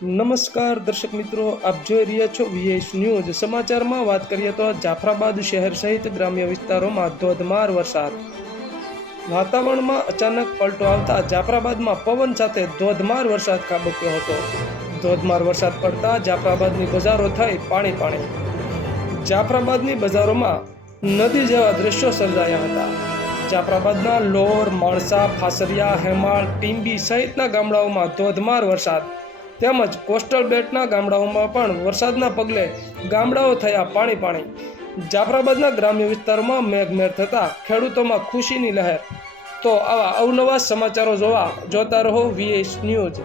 નમસ્કાર દર્શક મિત્રો, આપ જોઈ રહ્યા છો વીએસ ન્યૂઝ સમાચારમાં વાત કરીએ તો જાફરાબાદ શહેર સહિત ગ્રામ્ય વિસ્તારોમાં ધોધમાર વરસાદ. વાતાવરણમાં અચાનક પલટો આવતા જાફરાબાદમાં પવન સાથે ધોધમાર વરસાદ ખાબક્યો હતો. ધોધમાર વરસાદ પડતા જાફરાબાદની બજારો થઈ પાણી પાણી. જાફરાબાદની બજારોમાં નદી જેવા દ્રશ્યો સર્જાયા હતા. જાફરાબાદના લોર, માણસા, ફાસરિયા, હેમાળ, ટીંબી સહિતના ગામડાઓમાં ધોધમાર વરસાદ. તેમજ કોસ્ટલ બેટના ગામડાઓમાં પણ વરસાદના પગલે ગામડાઓ થયા પાણી પાણી. જાફરાબાદના ગ્રામ્ય વિસ્તારોમાં મેઘમેર થતાં ખેડૂતોમાં ખુશીની લહેર. તો આવા અવનવા સમાચારો જોવા જોતા રહો વીએસ ન્યૂઝ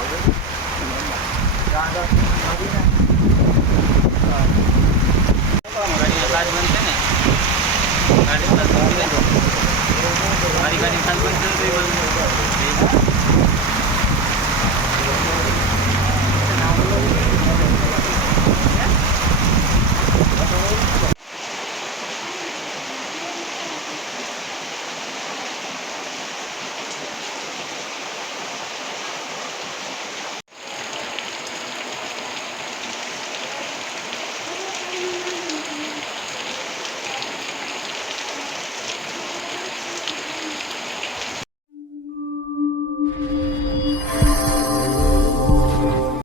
Oleh pemenang.